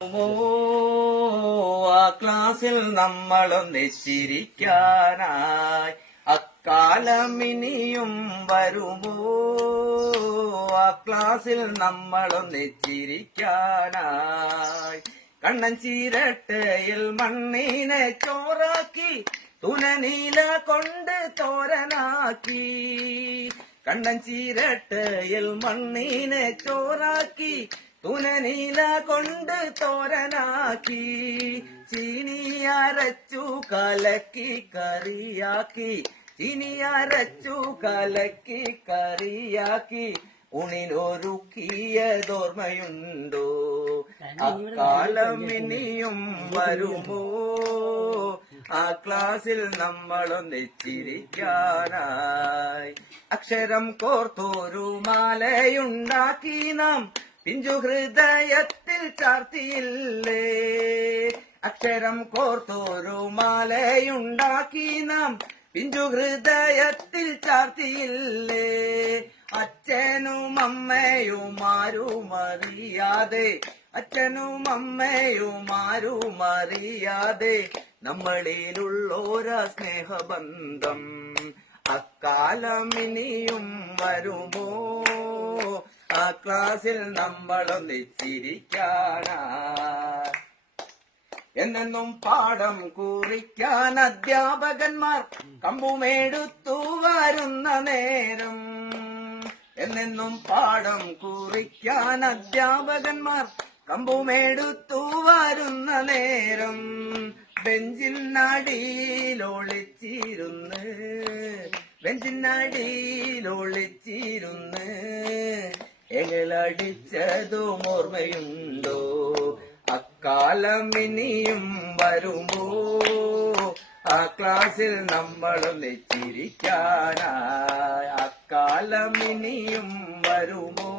ആ ക്ലാസ്സിൽ നമ്മളൊന്നിച്ചിരിക്കാനായി അക്കാലം ഇനിയും വരുമോ? ആ ക്ലാസ്സിൽ നമ്മളൊന്നിച്ചിരിക്കാനായി കണ്ണൻ ചീരട്ടയിൽ മണ്ണിനെ ചോറാക്കി തുനനീല കൊണ്ട് തോരനാക്കി കണ്ണൻ ചീരട്ടയിൽ മണ്ണിനെ ചോറാക്കി തുനനീല കൊണ്ട് തോരനാക്കി ചീനിയരച്ചു കലക്കി കറിയാക്കി ചീനിയരച്ചു കലക്കി കറിയാക്കി ഉണിനൊരുക്കിയതോർമ്മയുണ്ടോ? അക്കാലം ഇനിയും വരുമോ? ആ ക്ലാസ്സിൽ നമ്മളൊന്നിച്ചിരിക്കാനായി അക്ഷരം കോർത്തൊരു മാലയുണ്ടാക്കി നാം പിഞ്ചു ഹൃദയത്തിൽ ചാർത്തിയില്ലേ? അക്ഷരം കോർത്തൊരു മാലയുണ്ടാക്കി നാം പിഞ്ചു ഹൃദയത്തിൽ ചാർത്തിയില്ലേ? അച്ഛനും അമ്മയും ആരും അറിയാതെ അച്ഛനും അമ്മയും ആരും അറിയാതെ നമ്മളിലുള്ളോരാ സ്നേഹബന്ധം അക്കാലം ഇനിയും വരുമോ? ആ ക്ലാസ്സിൽ നമ്മളൊന്നിച്ചിരിക്കാനായി എന്നെന്നും പാഠം കുറിക്കാൻ അധ്യാപകന്മാർ കമ്പുമെടുത്തു വരുന്ന നേരം എന്നെന്നും പാഠം കുറിക്കാൻ അധ്യാപകന്മാർ കമ്പുമെടുത്തു വരുന്ന നേരം ബെഞ്ചിനടിയിലൊളിച്ചിരുന്ന് എങ്ങളടിച്ചതും ഓർമ്മയുണ്ടോ? അക്കാലം ഇനിയും വരുമോ? ആ ക്ലാസ്സിൽ നമ്മളൊന്നിച്ചിരിക്കാനായി അക്കാലം ഇനിയും വരുമോ?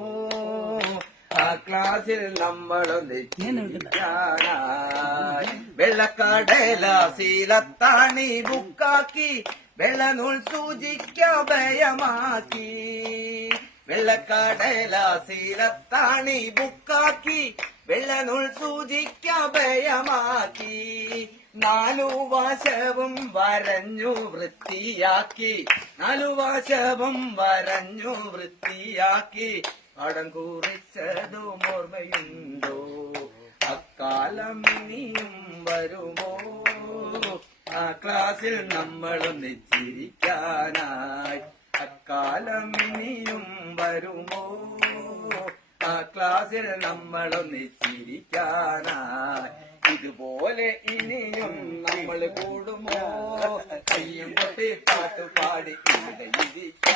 ആ ക്ലാസ്സിൽ നമ്മളൊന്നിച്ചിരിക്കാനായി വെള്ളക്കടലാസിലത്താണി ബുക്കാക്കി വെള്ളനൂൽ സൂചിക്ക ഭയമാക്കി വെള്ളക്കടലാസിലത്താണി ബുക്കാക്കി വെള്ളനൂൽ സൂചിക്ക ഭയമാക്കി നാലു വശവും വരഞ്ഞു വൃത്തിയാക്കി നാലുവശവും വരഞ്ഞു വൃത്തിയാക്കി പടം കുറിച്ചതും ഓർമ്മയുണ്ടോ? അക്കാലം ഇനിയും വരുമോ? ആ ക്ലാസ്സിൽ നമ്മളൊന്നിച്ചിരിക്കാനായി അക്കാലം ഇനിയും വരുമോ? ആ ക്ലാസ്സിൽ നമ്മളൊന്നിച്ചിരിക്കാനായി ഇതുപോലെ ഇനിയും നമ്മൾ കൂടുമോ? കയ്യും കൊട്ടി പാട്ടുപാടി ഇവിടെ ഇരിക്കും.